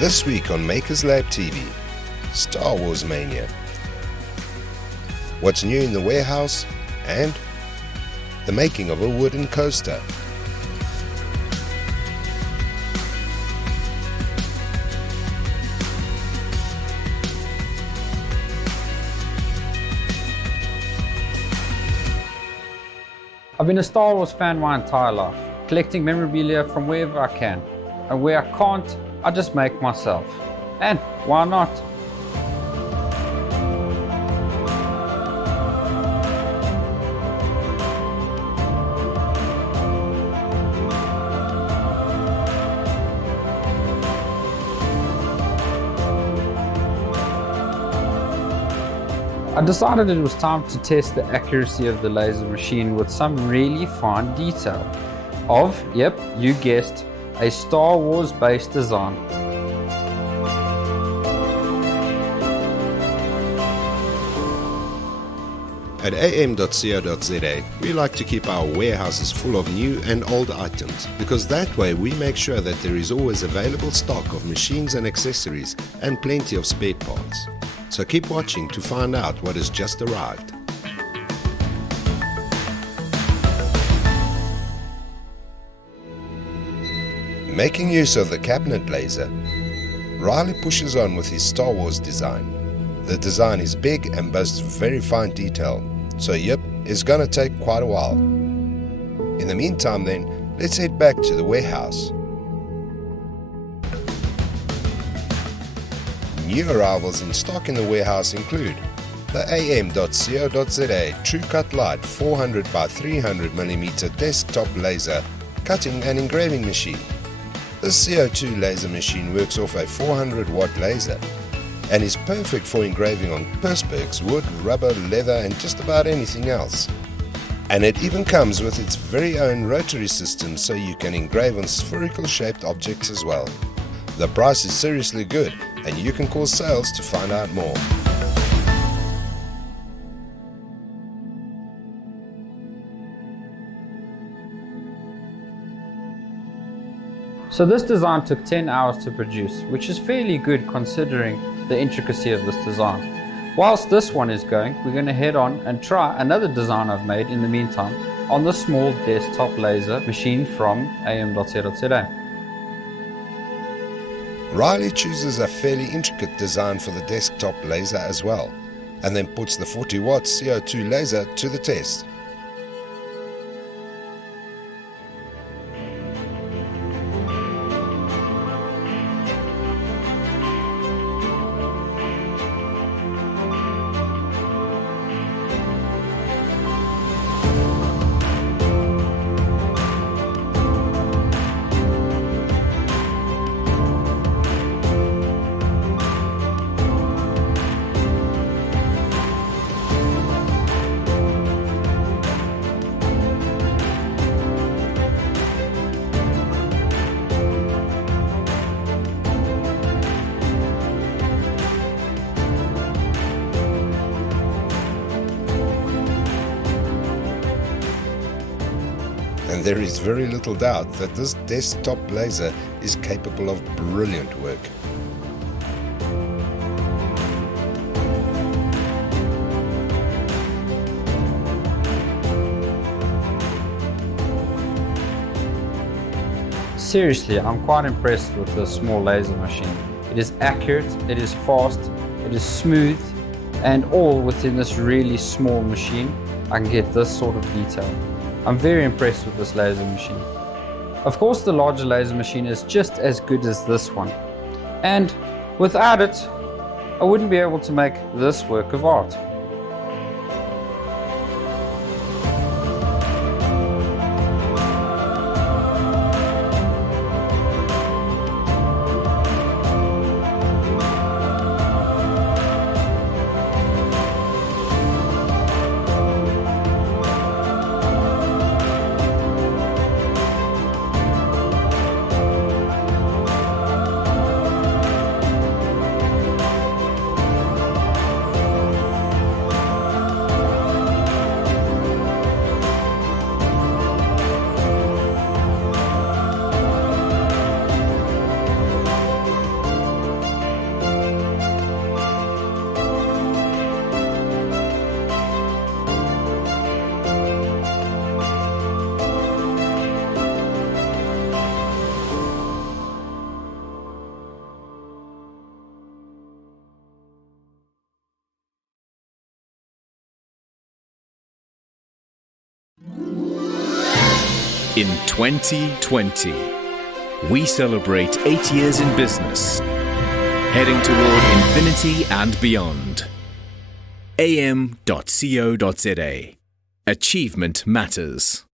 This week on Makers Lab TV, Star Wars Mania, what's new in the warehouse, and the making of a wooden coaster. I've been a Star Wars fan my entire life, collecting memorabilia from wherever I can, and where I can't, I just make myself. And why not? I decided it was time to test the accuracy of the laser machine with some really fine detail of, yep, you guessed, a Star Wars based design. At AM.CO.za, we like to keep our warehouses full of new and old items, because that way we make sure that there is always available stock of machines and accessories and plenty of spare parts. So keep watching to find out what has just arrived. Making use of the cabinet laser, Riley pushes on with his Star Wars design. The design is big and boasts very fine detail, so yep, it's gonna take quite a while. In the meantime then, let's head back to the warehouse. New arrivals in stock in the warehouse include the AM.CO.za TruCUT LITE 400 by 300mm desktop laser cutting and engraving machine. This CO2 laser machine works off a 400 watt laser and is perfect for engraving on perspex, wood, rubber, leather and just about anything else. And it even comes with its very own rotary system, so you can engrave on spherical shaped objects as well. The price is seriously good and you can call sales to find out more. So this design took 10 hours to produce, which is fairly good considering the intricacy of this design. Whilst this one is going, we're going to head on and try another design I've made in the meantime on the small desktop laser machine from AM.CO.za. Riley chooses a fairly intricate design for the desktop laser as well, and then puts the 40 watt CO2 laser to the test. And there is very little doubt that this desktop laser is capable of brilliant work. Seriously, I'm quite impressed with this small laser machine. It is accurate, it is fast, it is smooth, and all within this really small machine, I can get this sort of detail. I'm very impressed with this laser machine. Of course, the larger laser machine is just as good as this one. And without it, I wouldn't be able to make this work of art. In 2020, we celebrate 8 years in business, heading toward infinity and beyond. AM.CO.za. Achievement matters.